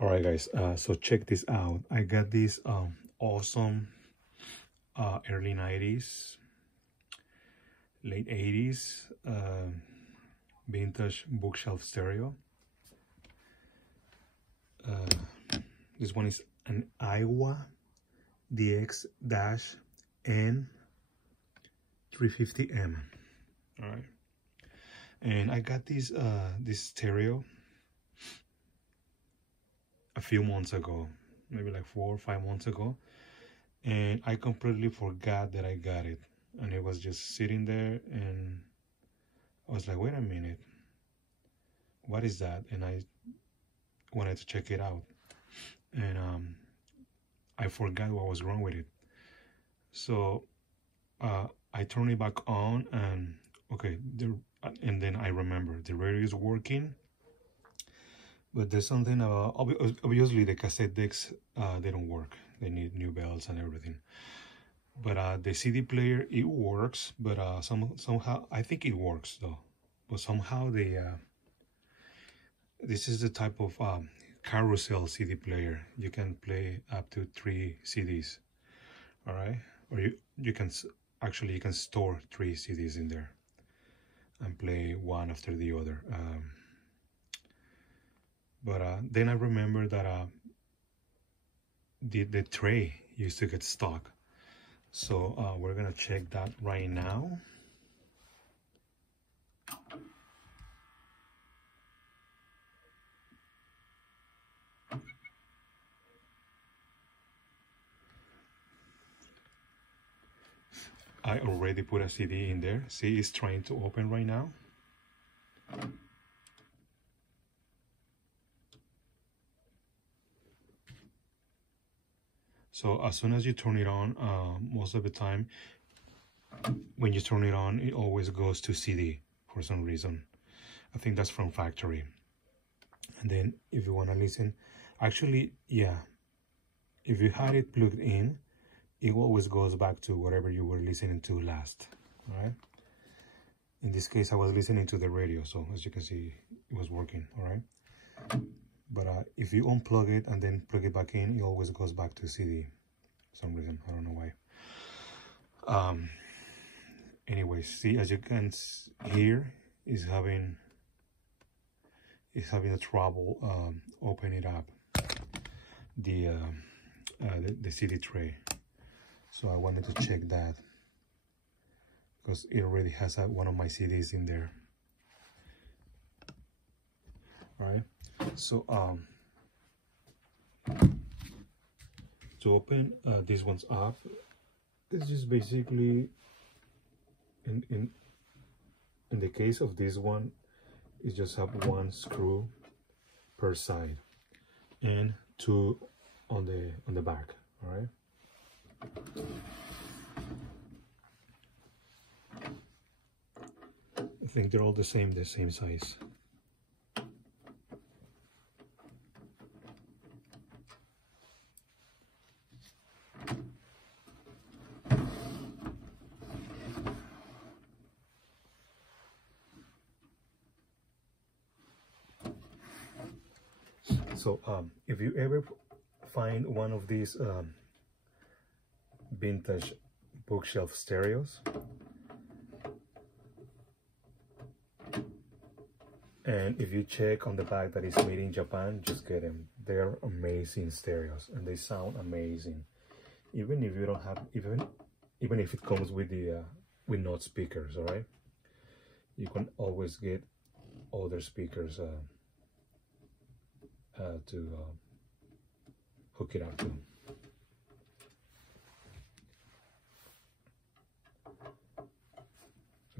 All right, guys, so check this out. I got this awesome early 90s, late 80s vintage bookshelf stereo. This one is an Aiwa NSX-350M. All right, and I got this stereo a few months ago, maybe like 4 or 5 months ago, and I completely forgot that I got it, and it was just sitting there, and I was like, wait a minute, what is that? And I wanted to check it out, and I forgot what was wrong with it. So I turned it back on, and okay, and then I remember the radio is working. But there's something about, obviously the cassette decks, they don't work. They need new belts and everything. But the CD player, it works, but somehow, I think it works though. But somehow this is the type of carousel CD player. You can play up to 3 CDs, all right? Or you can store 3 CDs in there and play one after the other. But then I remember that the tray used to get stuck. So we're gonna check that right now. I already put a CD in there. See, it's trying to open right now. So as soon as you turn it on, most of the time, when you turn it on, it always goes to CD for some reason. I think that's from factory. And then if you want to listen, actually, yeah, if you had it plugged in, it always goes back to whatever you were listening to last, all right? In this case, I was listening to the radio, so as you can see, it was working, all right? But if you unplug it and then plug it back in, it always goes back to CD for some reason. I don't know why. Anyways, see, as you can hear, is having a trouble opening up the CD tray. So I wanted to check that because it already has one of my CDs in there. All right. So to open these ones up, this is basically in the case of this one, you just have 1 screw per side and 2 on the back. All right. I think they're all the same size. So if you ever find one of these vintage bookshelf stereos, and if you check on the back that is made in Japan, just get them. They're amazing stereos and they sound amazing. Even if you don't have, even if it comes with the with no speakers, all right? You can always get other speakers to hook it up to.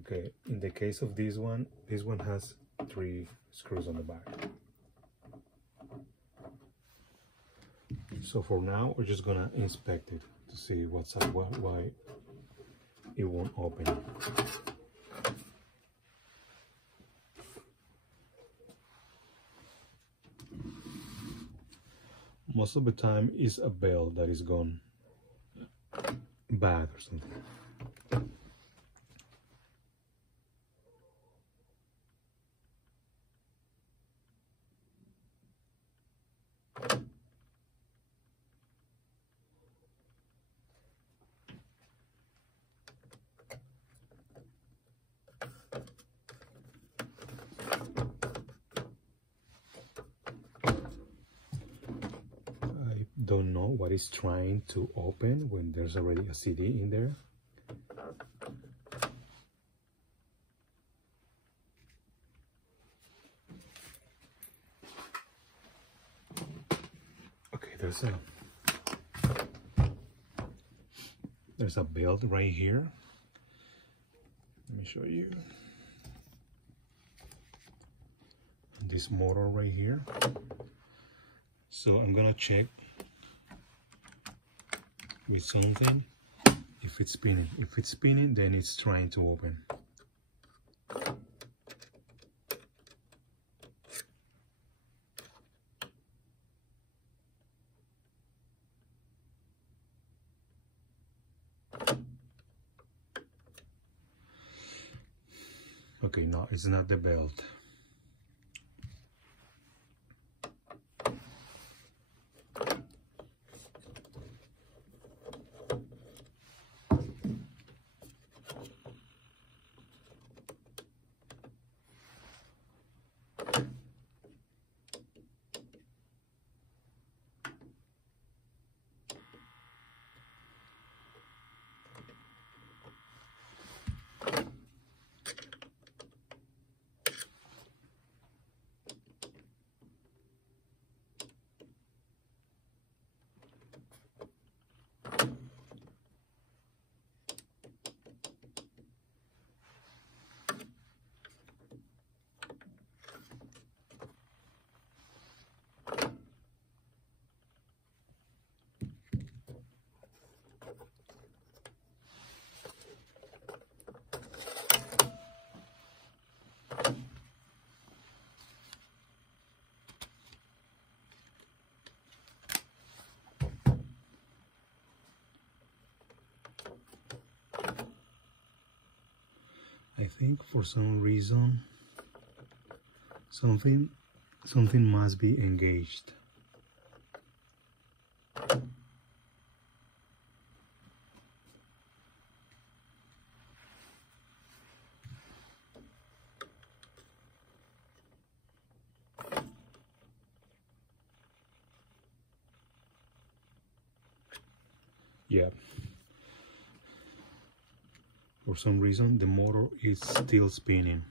Okay, in the case of this one has 3 screws on the back. So for now, we're just gonna inspect it to see what's up, why it won't open. Most of the time is a belt that is gone bad or something. don't know what it's trying to open when there's already a CD in there. Okay, there's a belt right here. Let me show you. This motor right here. So I'm gonna check with something if it's spinning. If it's spinning, then it's trying to open. Okay, no, it's not the belt. I think for some reason something must be engaged. Yeah. For some reason the motor is still spinning.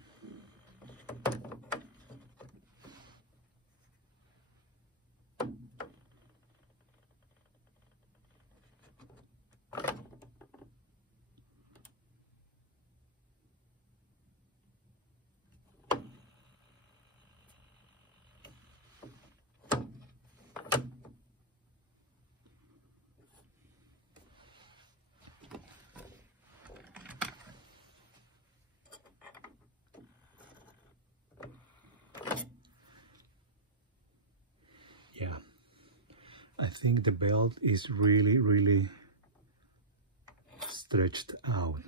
Yeah, I think the belt is really stretched out.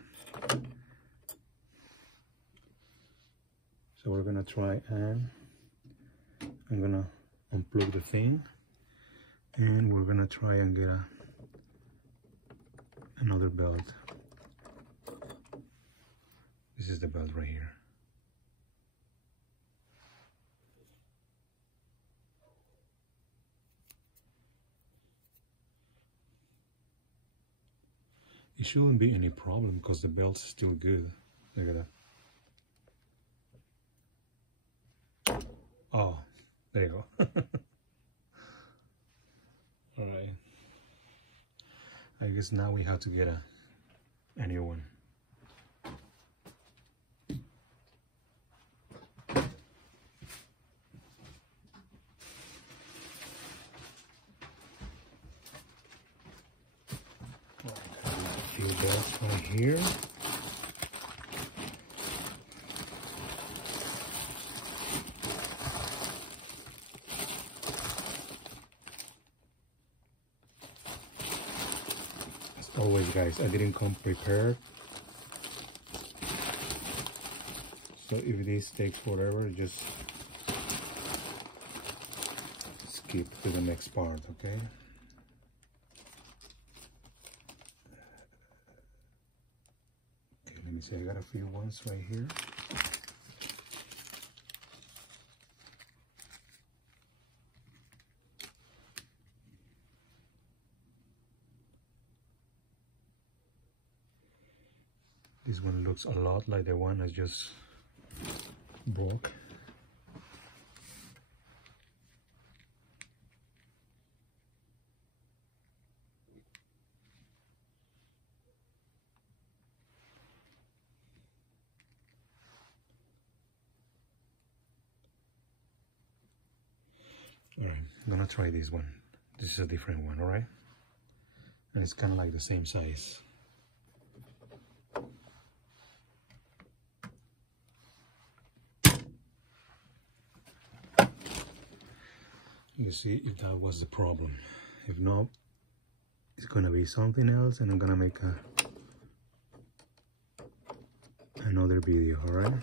So we're gonna try, and I'm gonna unplug the thing, and we're gonna try and get another belt. This is the belt right here. It shouldn't be any problem because the belt's still good. Look at that. Oh, there you go. All right. I guess now we have to get a new one. A few belts right here. As always, guys, I didn't come prepared. So if this takes forever, just skip to the next part, okay? Okay, let me see, I got a few ones right here. This one looks a lot like the one I just broke. All right, I'm gonna try this one. This is a different one, all right? And it's kind of like the same size. You see if that was the problem. If not, it's gonna be something else, and I'm gonna make another video, all right?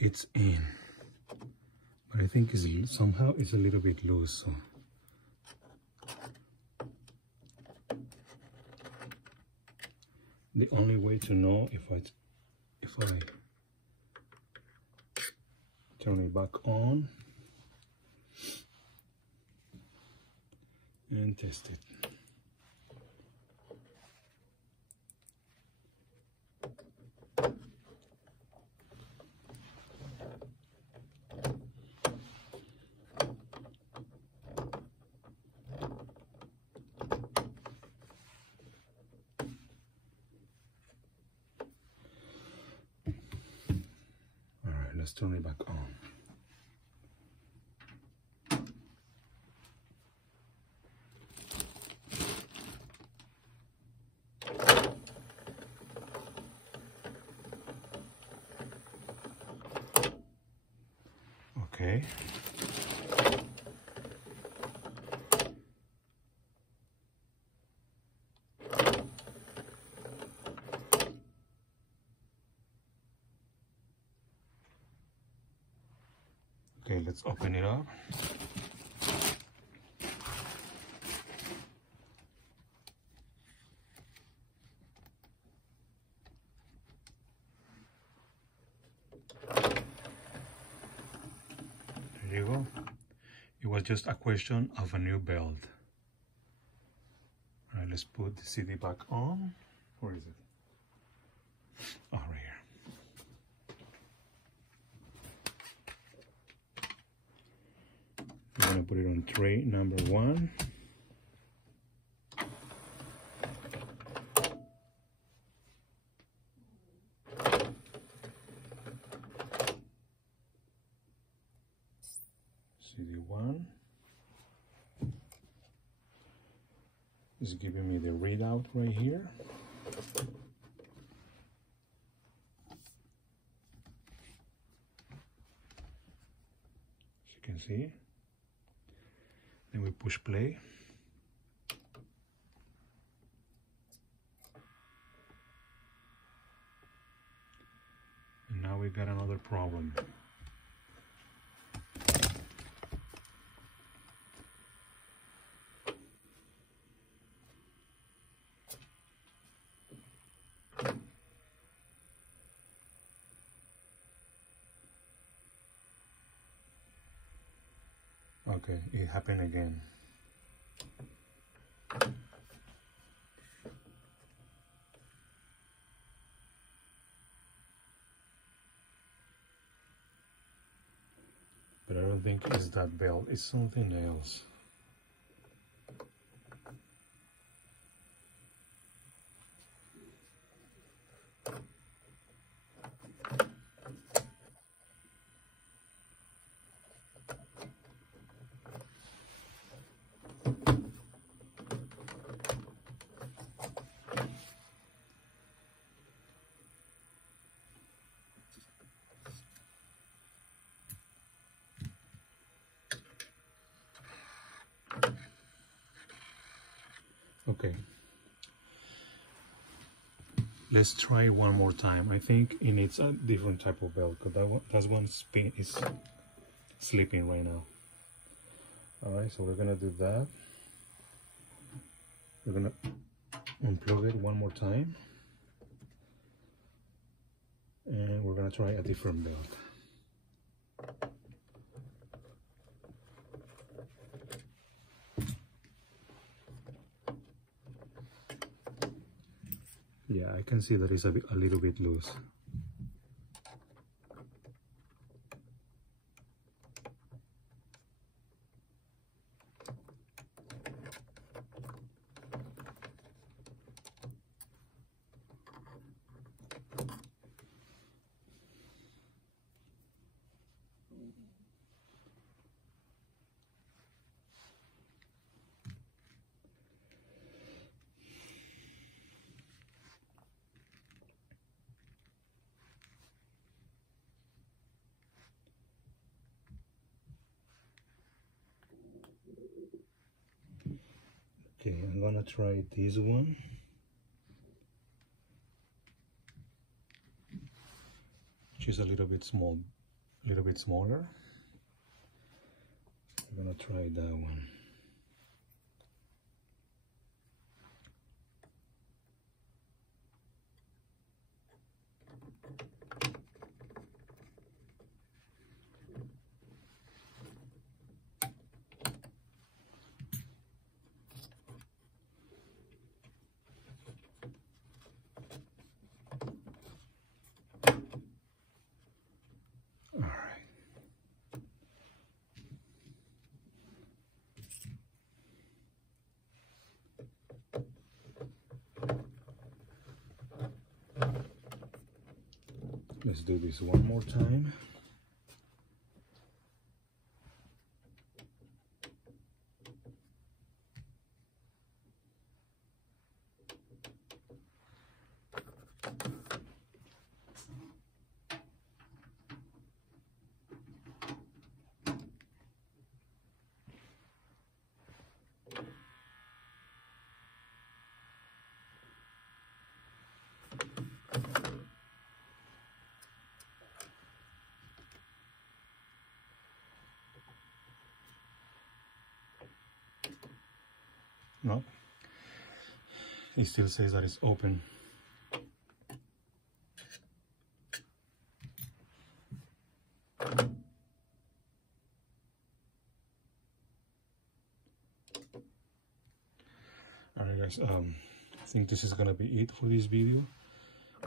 It's in, but I think somehow it's a little bit loose. So the only way to know if I turn it back on and test it. Let's turn it back on. Okay. Okay, let's open it up. There you go. It was just a question of a new belt. All right, let's put the CD back on. Where is it? Oh, right here. I'm gonna put it on tray number 1. CD1 is giving me the readout right here. As you can see. Then we push play. And now we got another problem. Okay, it happened again. But I don't think it's that belt, it's something else. Okay, let's try one more time. I think it needs a different type of belt because that one spin is slipping right now. All right, so we're gonna do that. We're gonna unplug it one more time, and we're gonna try a different belt. Yeah, I can see that it's a little bit loose. Okay, I'm gonna try this one. Which is a little bit smaller. I'm gonna try that one. Let's do this one more time. No, it still says that it's open. Alright guys, I think this is gonna be it for this video.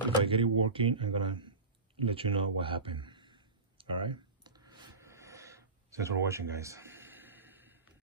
If I get it working, I'm gonna let you know what happened. Alright, thanks for watching guys.